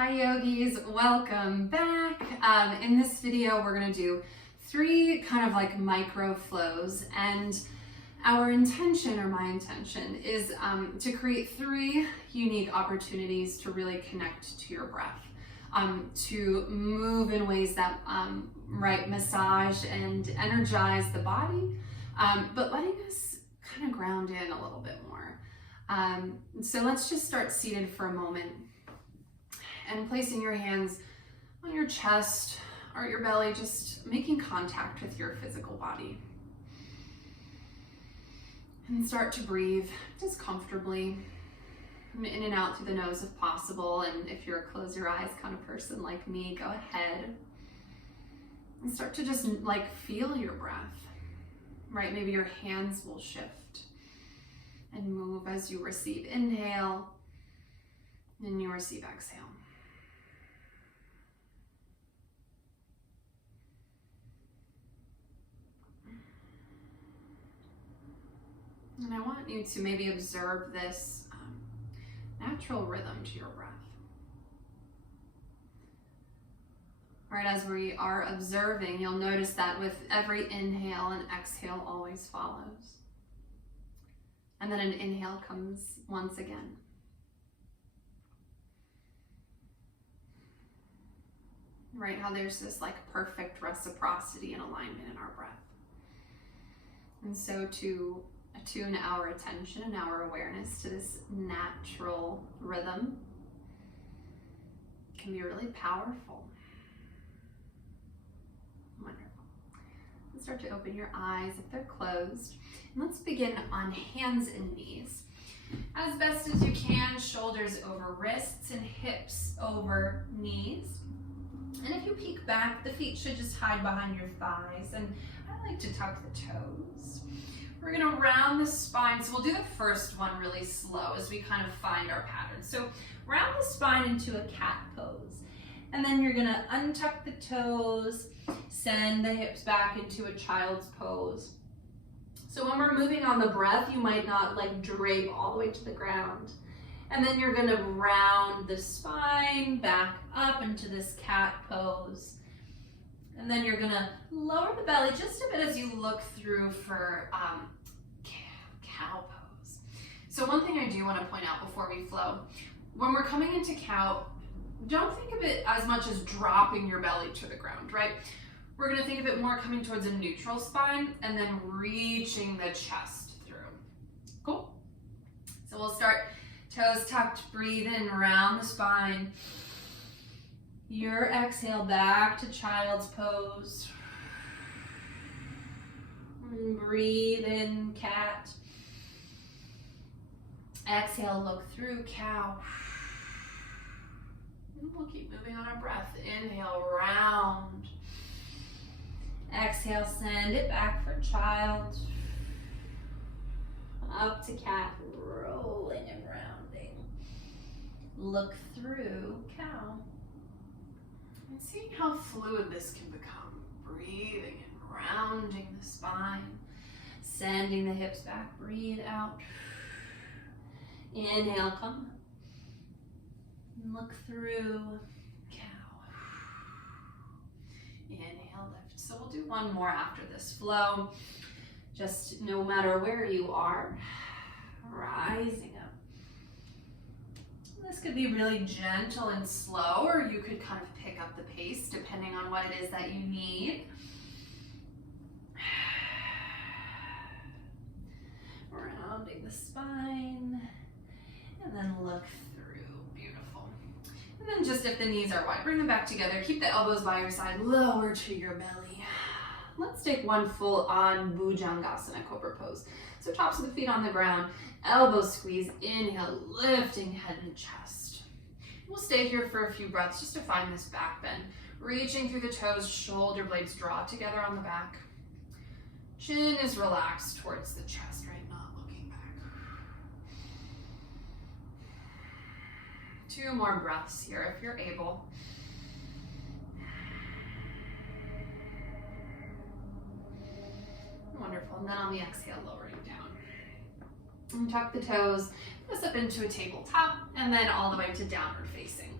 Hi yogis, welcome back. In this video, we're gonna do 3 kind of like micro flows, and our intention, or my intention, is to create 3 unique opportunities to really connect to your breath, to move in ways that massage and energize the body, but letting us kind of ground in a little bit more. So let's just start seated for a moment. And placing your hands on your chest or your belly, just making contact with your physical body. And start to breathe just comfortably, in and out through the nose if possible. And if you're a close your eyes kind of person like me, go ahead. And start to just like feel your breath, right? Maybe your hands will shift and move as you receive inhale and you receive exhale. And I want you to maybe observe this natural rhythm to your breath. Right, as we are observing, you'll notice that with every inhale, an exhale always follows. And then an inhale comes once again. Right, how there's this like perfect reciprocity and alignment in our breath. And so to attune our attention and our awareness to this natural rhythm can be really powerful. Wonderful. Let's start to open your eyes if they're closed. And let's begin on hands and knees. As best as you can, shoulders over wrists and hips over knees. And if you peek back, the feet should just hide behind your thighs. And I like to tuck the toes. We're gonna round the spine. So we'll do the first one really slow as we kind of find our pattern. So round the spine into a cat pose. And then you're gonna untuck the toes, send the hips back into a child's pose. So when we're moving on the breath, you might not like drape all the way to the ground. And then you're gonna round the spine back up into this cat pose. And then you're gonna lower the belly just a bit as you look through for cow pose. So one thing I do wanna point out before we flow, when we're coming into cow, don't think of it as much as dropping your belly to the ground, right? We're gonna think of it more coming towards a neutral spine and then reaching the chest through. Cool? So we'll start toes tucked, breathe in, round the spine. Your exhale back to child's pose. Breathe in, cat. Exhale, look through, cow. And we'll keep moving on our breath. Inhale, round. Exhale, send it back for child. Up to cat, rolling and rounding. Look through, cow. And seeing how fluid this can become. Breathing and rounding the spine. Sending the hips back, breathe out. Inhale, come up. Look through, cow. Inhale, lift. So we'll do one more after this flow. Just no matter where you are, rising up. This could be really gentle and slow, or you could kind of pick up the pace depending on what it is that you need. Rounding the spine, and then look through. Beautiful. And then just if the knees are wide, bring them back together. Keep the elbows by your side, lower to your belly. Let's take one full on Bhujangasana, cobra pose. So tops of the feet on the ground, elbows squeeze, inhale, lifting head and chest. We'll stay here for a few breaths just to find this back bend. Reaching through the toes, shoulder blades draw together on the back. Chin is relaxed towards the chest, right? Not looking back. 2 more breaths here if you're able. Wonderful. And then on the exhale, lowering down. And tuck the toes, press up into a tabletop, and then all the way to downward facing.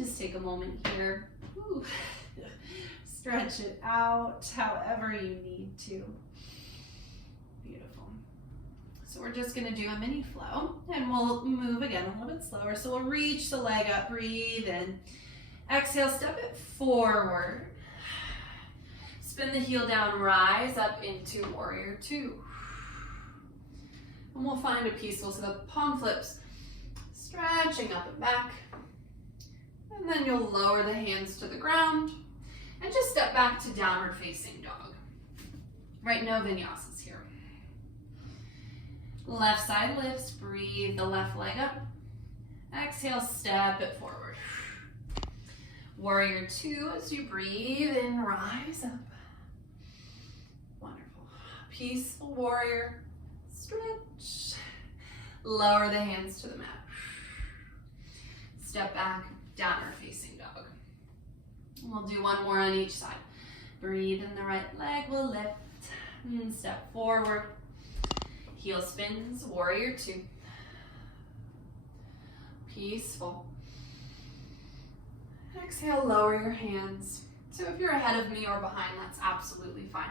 Just take a moment here. Ooh. Stretch it out however you need to. Beautiful. So we're just gonna do a mini flow and we'll move again a little bit slower. So we'll reach the leg up, breathe in. Exhale, step it forward. Spin the heel down, rise up into warrior two. And we'll find a peaceful, so the palm flips, stretching up and back. And then you'll lower the hands to the ground and just step back to downward facing dog. Right, no vinyasas here. Left side lifts, breathe the left leg up. Exhale, step it forward. Warrior two, as you breathe in, rise up. Wonderful. Peaceful warrior, stretch. Lower the hands to the mat. Step back, downward facing dog. We'll do one more on each side. Breathe in the right leg, we'll lift and step forward. Heel spins, warrior two. Peaceful. Exhale, lower your hands. So if you're ahead of me or behind, that's absolutely fine.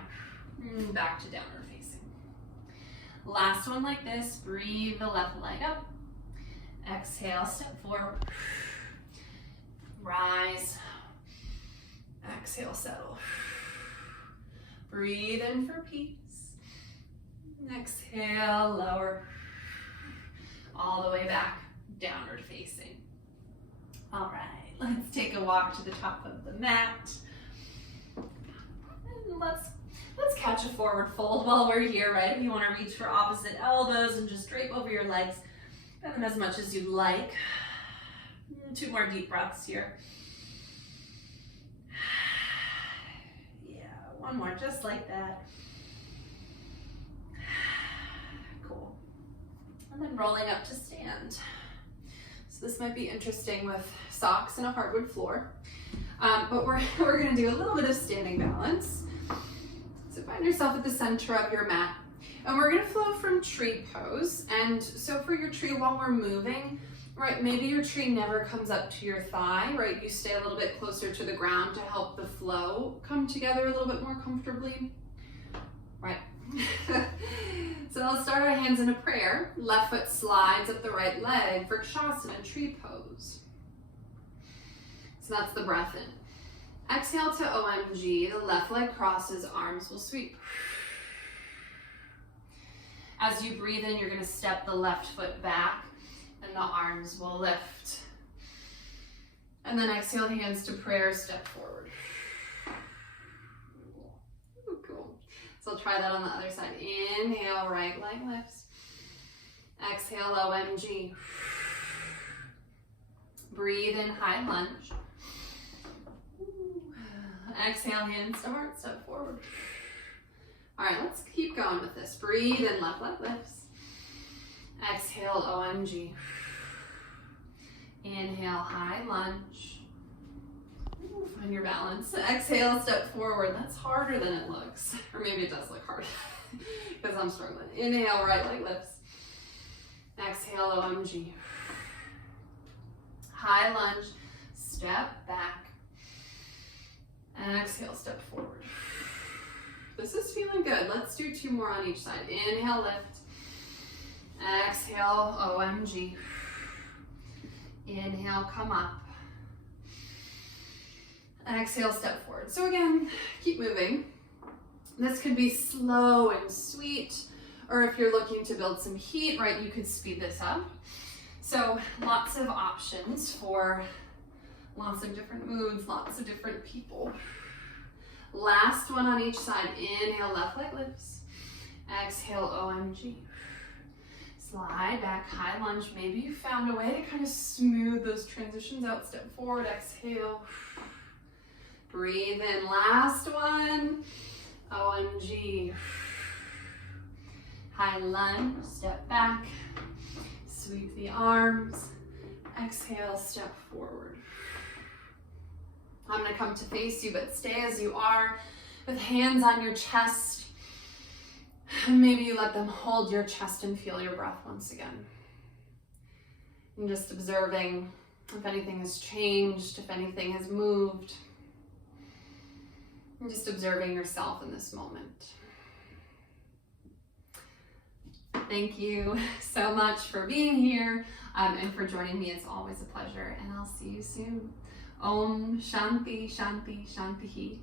Back to downward facing. Last one like this, breathe the left leg up. Exhale, step forward. Rise. Exhale, settle. Breathe in for peace. Exhale, lower. All the way back, downward facing. All right, let's take a walk to the top of the mat. And let's catch a forward fold while we're here, right? If you want to reach for opposite elbows and just drape over your legs, bend them as much as you like. 2 more deep breaths here. Yeah, one more, just like that. Cool. And then rolling up to stand. So this might be interesting with socks and a hardwood floor. But we're gonna do a little bit of standing balance. So find yourself at the center of your mat. And we're gonna flow from tree pose. And so for your tree, while we're moving, right, maybe your tree never comes up to your thigh, right? You stay a little bit closer to the ground to help the flow come together a little bit more comfortably, right? So let's start our hands in a prayer. Left foot slides up the right leg, Vrikshasana, tree pose. So that's the breath in. Exhale to OMG, the left leg crosses, arms will sweep. As you breathe in, you're gonna step the left foot back and the arms will lift. And then exhale, hands to prayer, step forward. Ooh, cool. So I'll try that on the other side. Inhale, right leg lifts. Exhale, OMG. Breathe in, high lunge. Exhale, hands to heart, step forward. All right, let's keep going with this. Breathe in, left leg lifts. Exhale, OMG. Inhale, high lunge. Ooh, find your balance. Exhale, step forward. That's harder than it looks. Or maybe it does look hard because I'm struggling. Inhale, right leg lifts. Exhale, OMG. High lunge, step back. And exhale, step forward. This is feeling good. Let's do 2 more on each side. Inhale, lift. Exhale, OMG. Inhale, come up. Exhale, step forward. So again, keep moving. This could be slow and sweet, or if you're looking to build some heat, right, you could speed this up. So lots of options for lots of different moods, lots of different people. Last one on each side. Inhale, left leg lifts. Exhale, OMG. Slide back, high lunge. Maybe you found a way to kind of smooth those transitions out. Step forward, exhale. Breathe in, last one. OMG. High lunge, step back. Sweep the arms. Exhale, step forward. I'm gonna come to face you, but stay as you are with hands on your chest. And maybe you let them hold your chest and feel your breath once again. And just observing if anything has changed, if anything has moved. And just observing yourself in this moment. Thank you so much for being here and for joining me. It's always a pleasure, and I'll see you soon. Om Shanti Shanti Shanti.